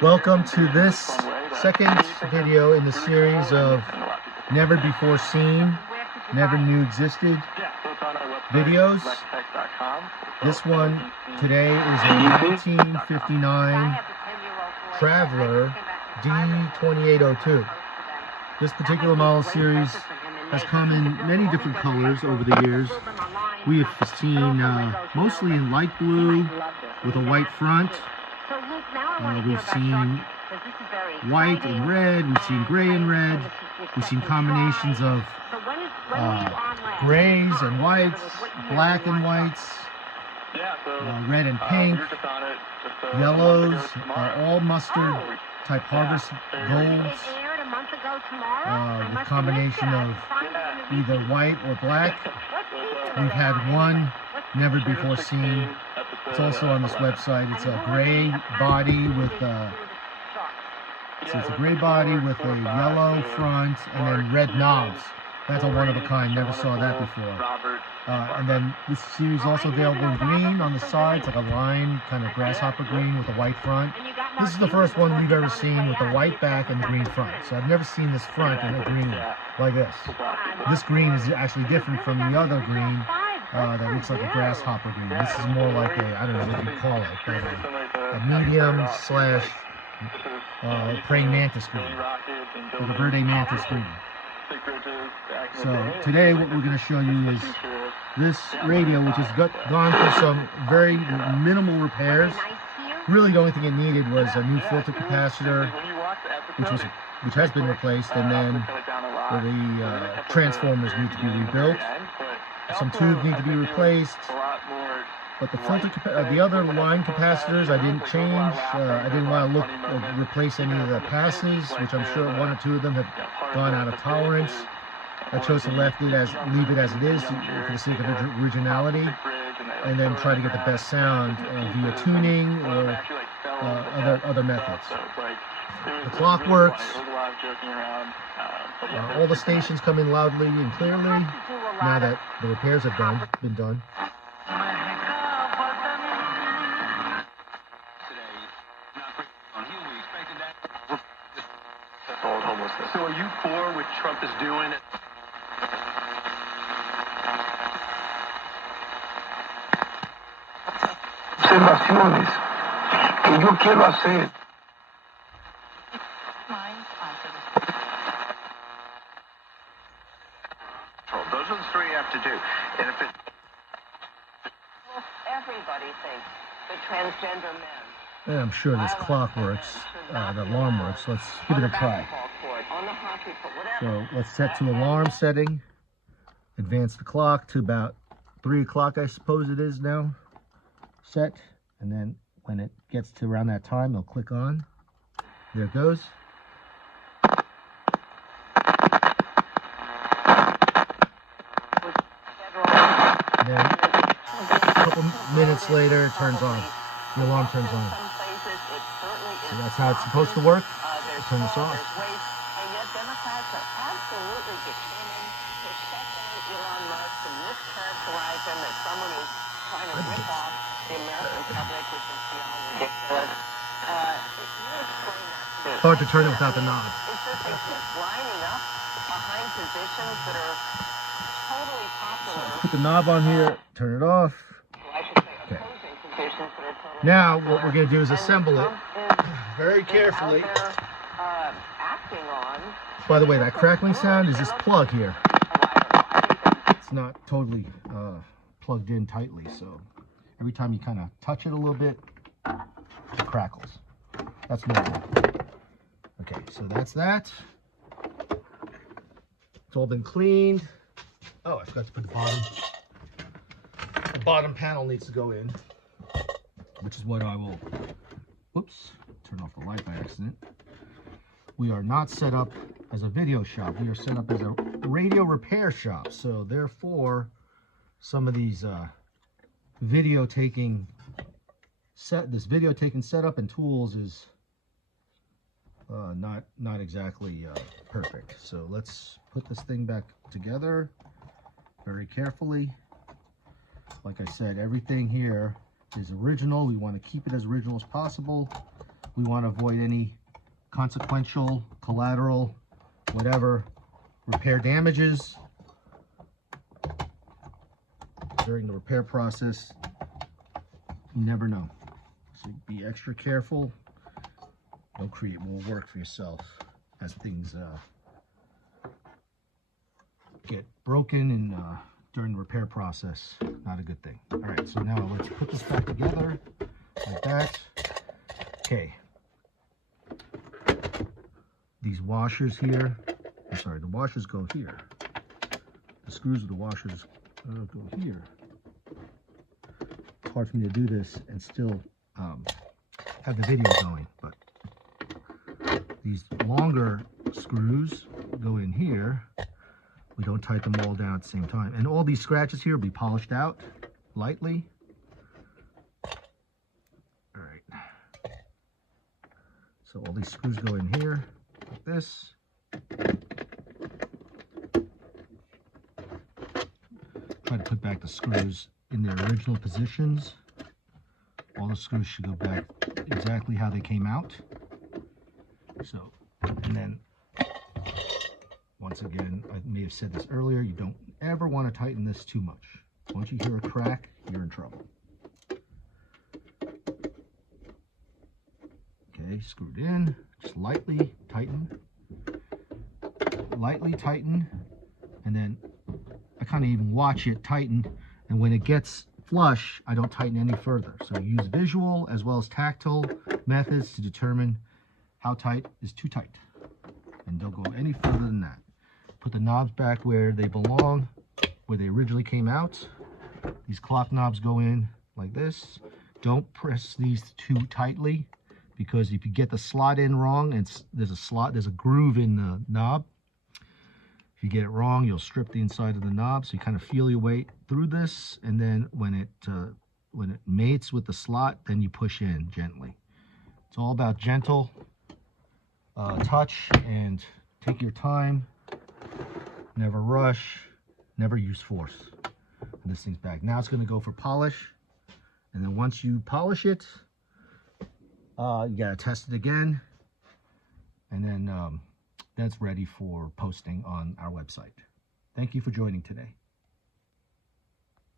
Welcome to this second video in the series of Never Before Seen, Never Knew Existed videos. This one today is a 1959 Travler D2802. This particular model series has come in many different colors over the years. We have seen mostly in light blue with a white front. We've seen white and red. We've seen gray and red. We've seen combinations of grays and whites, black and whites, red and pink, yellows, all mustard type harvest golds, with combination of either white or black. We've had one never before seen. It's also on this website. It's a gray body with it's a gray body with a yellow front and then red knobs. That's a one of a kind. Never saw that before. And then this series is also available in green on the sides, like a lime kind of grasshopper green with a white front. This is the first one we've ever seen with the white back and the green front. So I've never seen this front in a green like this. This green is actually different from the other green that looks like a grasshopper green. This is more like a, I don't know what you call it, but a medium slash praying mantis green, or the Verde mantis green. So today what we're going to show you is this radio, which has gone through some very minimal repairs. Really the only thing it needed was a new filter capacitor, which has been replaced, and then the transformers need to be rebuilt. Some tubes need to be replaced, but the filter, the other line capacitors I didn't change. I didn't want to replace any of the passes, which I'm sure one or two of them have gone out of tolerance. I chose to leave it as it is for the sake of originality, and then try to get the best sound via tuning or other methods. The clock works. All the stations come in loudly and clearly now that the repairs have been done. So are you for what Trump is doing? Observaciones que yo quiero hacer. Those are the three you have to do. And if it... Everybody thinks the transgender men. And I'm sure this clock works, the alarm works. Let's give it a try. So let's set to alarm setting. Advance the clock to about 3 o'clock, I suppose it is now. Set, and then when it gets to around that time, it'll click on. There it goes. And then a couple minutes later, it turns on. The alarm turns on. So that's how it's supposed to work. I'll turn this off. And yet Democrats are absolutely determined to shut down Elon Musk and mischaracterize him as someone who's trying to rip off the American public, which is beyond ridiculous. It's hard to turn it without the knob. It's just they keep lining up behind positions that are totally popular. So put the knob on here, turn it off. Okay. Now what we're going to do is assemble it very carefully. By the way, that crackling sound is this plug here. It's not totally plugged in tightly, so every time you kind of touch it a little bit, it crackles. That's normal. Okay, so that's that. It's all been cleaned. Oh, I forgot to put the bottom panel needs to go in, which is what I will, whoops, turn off the light by accident. We are not set up as a video shop. We are set up as a radio repair shop. So therefore, some of these video taking setup and tools is not exactly perfect. So let's put this thing back together very carefully. Like I said, everything here is original. We want to keep it as original as possible. We want to avoid any consequential, collateral, whatever, repair damages during the repair process. You never know. So be extra careful. Don't create more work for yourself as things get broken and during the repair process. Not a good thing. All right, so now let's put this back together like that. Okay. These washers here, I'm sorry, the washers go here. The screws of the washers go here. It's hard for me to do this and still have the video going, but these longer screws go in here. We don't tighten them all down at the same time. And all these scratches here will be polished out lightly. All right. So all these screws go in here like this. Try to put back the screws in their original positions. All the screws should go back exactly how they came out. So, and then once again, I may have said this earlier, you don't ever want to tighten this too much. Once you hear a crack, you're in trouble. Okay, screwed in, just lightly tighten, and then I kind of even watch it tighten, and when it gets flush, I don't tighten any further. So use visual as well as tactile methods to determine how tight is too tight, and don't go any further than that. Put the knobs back where they belong, where they originally came out. These clock knobs go in like this. Don't press these too tightly, because if you get the slot in wrong, and there's a groove in the knob. If you get it wrong, you'll strip the inside of the knob. So you kind of feel your way through this, and then when it mates with the slot, then you push in gently. It's all about gentle touch, and take your time. Never rush. Never use force. And this thing's back. Now it's going to go for polish, and then once you polish it, you gotta test it again, and then that's ready for posting on our website. Thank you for joining today.